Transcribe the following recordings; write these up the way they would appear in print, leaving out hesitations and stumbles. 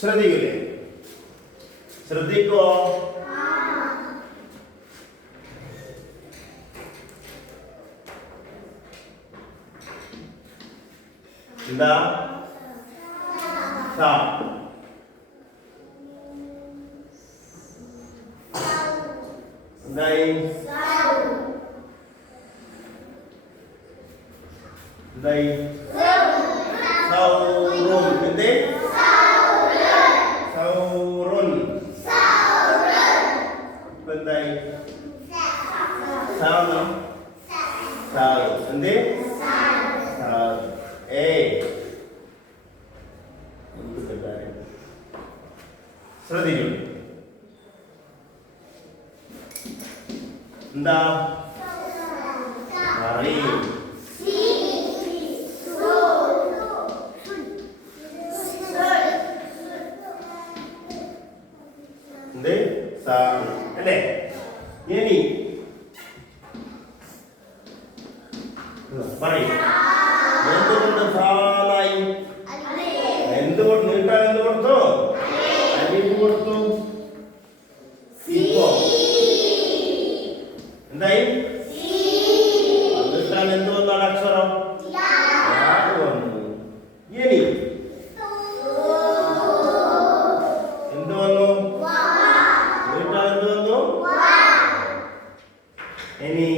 ശ്രദ്ധിക്കില്ലേ? ശ്രദ്ധിക്കോ? എന്താ? സ. എന്തായി? എന്തായി? സൗറുൻ. എന്തേ? സൗറുൻ. ഇപ്പൊ എന്തായി? സാധനം എന്തേ? ശ്രദ്ധിക്കൂ. എന്താ? പറയൂ. എന്ത്? അല്ലേ? ഇനി പറയൂ. എന്തുകൊണ്ട് സായി? എന്തുകൊണ്ട് നീട്ടാൻ എന്ത് കൊടുത്തു? അലിഫ് കൊടുത്തു. ഇപ്പോ എന്തായി? നീട്ടാൻ എന്ത് വന്നാണ് അക്ഷരം? വന്നു. ഇനി എന്ത് വന്നു? നീട്ടാൻ എന്ത് വന്നു? ഇനി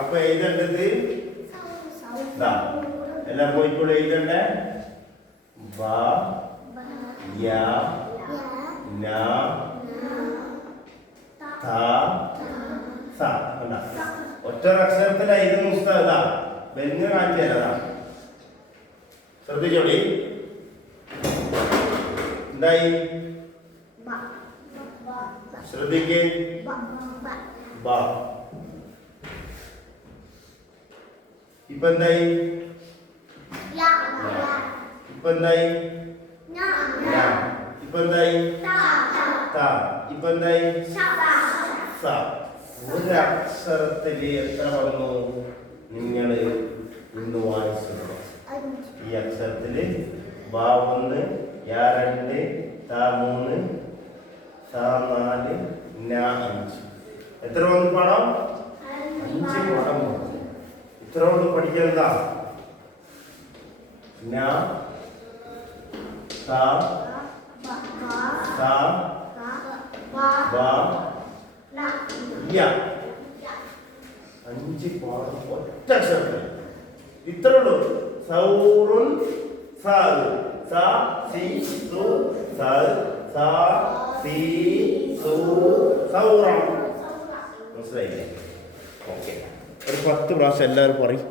അപ്പൊ എഴുതേണ്ടത് എല്ലാം പോയിക്കൂടെ എഴുതണ്ടേ? ബ യ ന ത സ. ഒറ്റ അക്ഷരത്തിലാ ഇത് മുസ്തദാ. ബെല്ലിന് കാണിച്ചു തരാ. ശ്രദ്ധിച്ചോളി. എന്തായി? ശ്രദ്ധിക്കേ. ബ. ഇപ്പൊ എന്തായി? ഇപ്പൊ എന്തായി? ഇപ്പൊ എന്തായി? ഇപ്പൊ എന്തായി? സ. ഒരു അക്ഷരത്തില് എത്ര വന്നു? നിങ്ങൾ ഇന്ന് വായിച്ചു. ഈ അക്ഷരത്തില് ബ 1, യ 2, ത 3, സ 4, ന 5. എത്ര വന്നു പാഠം? 5 പാഠം. ഇത്ര കൊണ്ട് പഠിക്കുന്നതാ. ന സ സ ബ യ. 5 പാഠം ഒറ്റ അക്ഷരത്തിൽ. ഇത്ര ഉള്ളൂ. സൗറുൻ സ സ സി സു സ സ സി സു സൗറം. മനസ്സിലായില്ലേ? ഓക്കെ. ഒരു 10 പ്രാവശ്യം എല്ലാവരും പറയും.